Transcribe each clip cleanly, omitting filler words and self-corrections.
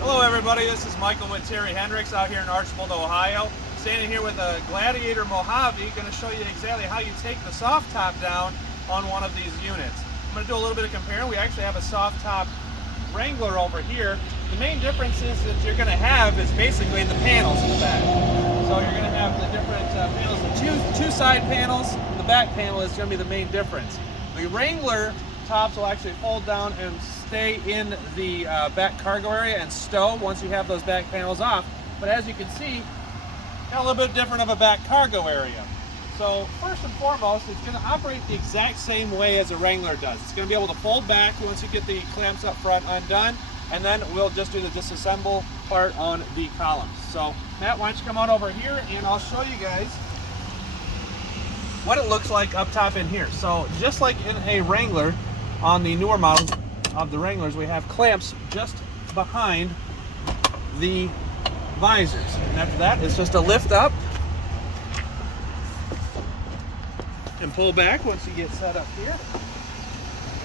Hello everybody, this is Michael with Terry Henricks out here in Archbold, Ohio. Standing here with a Gladiator Mojave, going to show you exactly how you take the soft top down on one of these units. I'm going to do a little bit of comparing. We actually have a soft top Wrangler over here. The main differences that you're going to have is basically the panels in the back. So you're going to have the different panels, the two side panels. The back panel is going to be the main difference. The Wrangler tops will actually fold down and stay in the back cargo area and stow once you have those back panels off. But as you can see, got a little bit different of a back cargo area. So first and foremost, it's going to operate the exact same way as a Wrangler does. It's going to be able to fold back once you get the clamps up front undone, and then we'll just do the disassemble part on the columns. So Matt, why don't you come on over here and I'll show you guys what it looks like up top in here. So just like in a Wrangler, on the newer models of the Wranglers, we have clamps just behind the visors. And after that, it's just a lift up and pull back once you get set up here.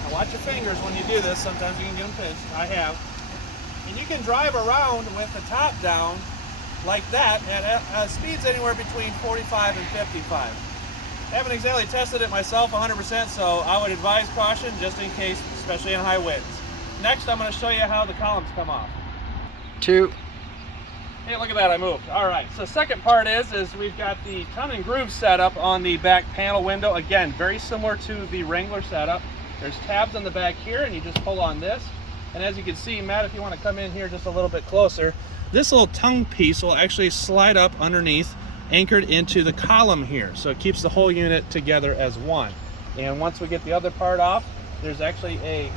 Now watch your fingers when you do this. Sometimes you can get them pinched. I have. And you can drive around with the top down like that at speeds anywhere between 45 and 55. I haven't exactly tested it myself 100%, so I would advise caution just in case, especially in high winds. Next, I'm going to show you how the columns come off. Two. Hey, look at that, I moved. All right, so second part is we've got the ton and groove setup on the back panel window. Again, very similar to the Wrangler setup. There's tabs on the back here, and you just pull on this. And as you can see, Matt, if you want to come in here just a little bit closer, this little tongue piece will actually slide up underneath, anchored into the column here, so it keeps the whole unit together as one. And once we get the other part off, there's actually a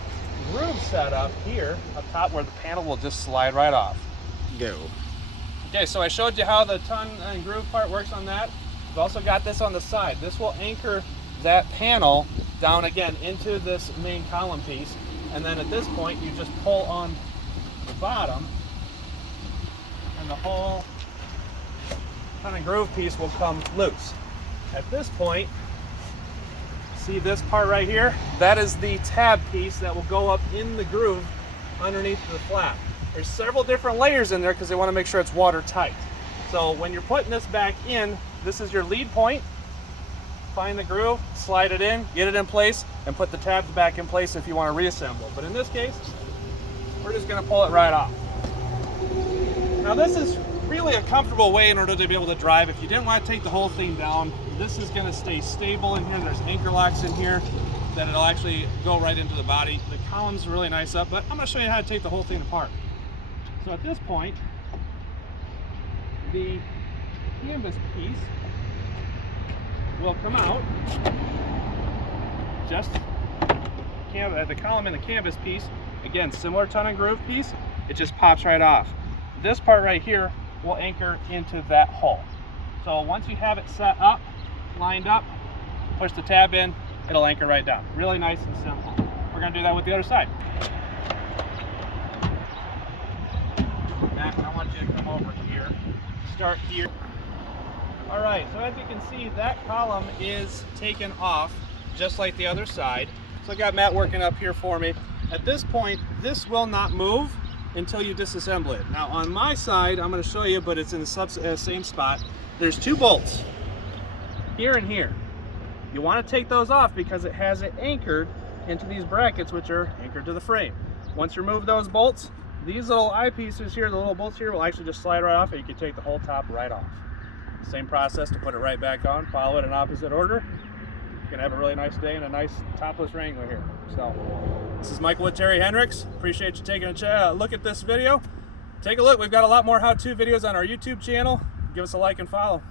groove set up here up top where the panel will just slide right off. Go. Okay, so I showed you how the ton and groove part works on that. We've also got this on the side. This will anchor that panel down again into this main column piece, and then at this point you just pull on the bottom and the whole ton and groove piece will come loose. At this point, see this part right here? That is the tab piece that will go up in the groove underneath the flap. There's several different layers in there because they want to make sure it's watertight. So when you're putting this back in, this is your lead point. Find the groove, slide it in, get it in place, and put the tabs back in place if you want to reassemble. But in this case, we're just going to pull it right off. Now this is really a comfortable way in order to be able to drive. If you didn't want to take the whole thing down, this is going to stay stable in here. There's anchor locks in here that it'll actually go right into the body. The column's really nice up, but I'm going to show you how to take the whole thing apart. So at this point, the canvas piece will come out. Just the column and the canvas piece, again, similar ton and groove piece, it just pops right off. This part right here will anchor into that hole. So once you have it set up, lined up, push the tab in, it'll anchor right down. Really nice and simple. We're going to do that with the other side. Matt, I want you to come over here. Start here. All right, so as you can see, that column is taken off just like the other side. So I got Matt working up here for me. At this point, this will not move until you disassemble it. Now on my side, I'm going to show you, but it's in the same spot. There's two bolts, here and here. You want to take those off because it has it anchored into these brackets, which are anchored to the frame. Once you remove those bolts, these little eyepieces here, the little bolts here, will actually just slide right off, and you can take the whole top right off. Same process to put it right back on. Follow it in opposite order. You're going to have a really nice day and a nice topless Wrangler here. So this is Michael with Terry Henricks. Appreciate you taking a look at this video. Take a look. We've got a lot more how-to videos on our YouTube channel. Give us a like and follow.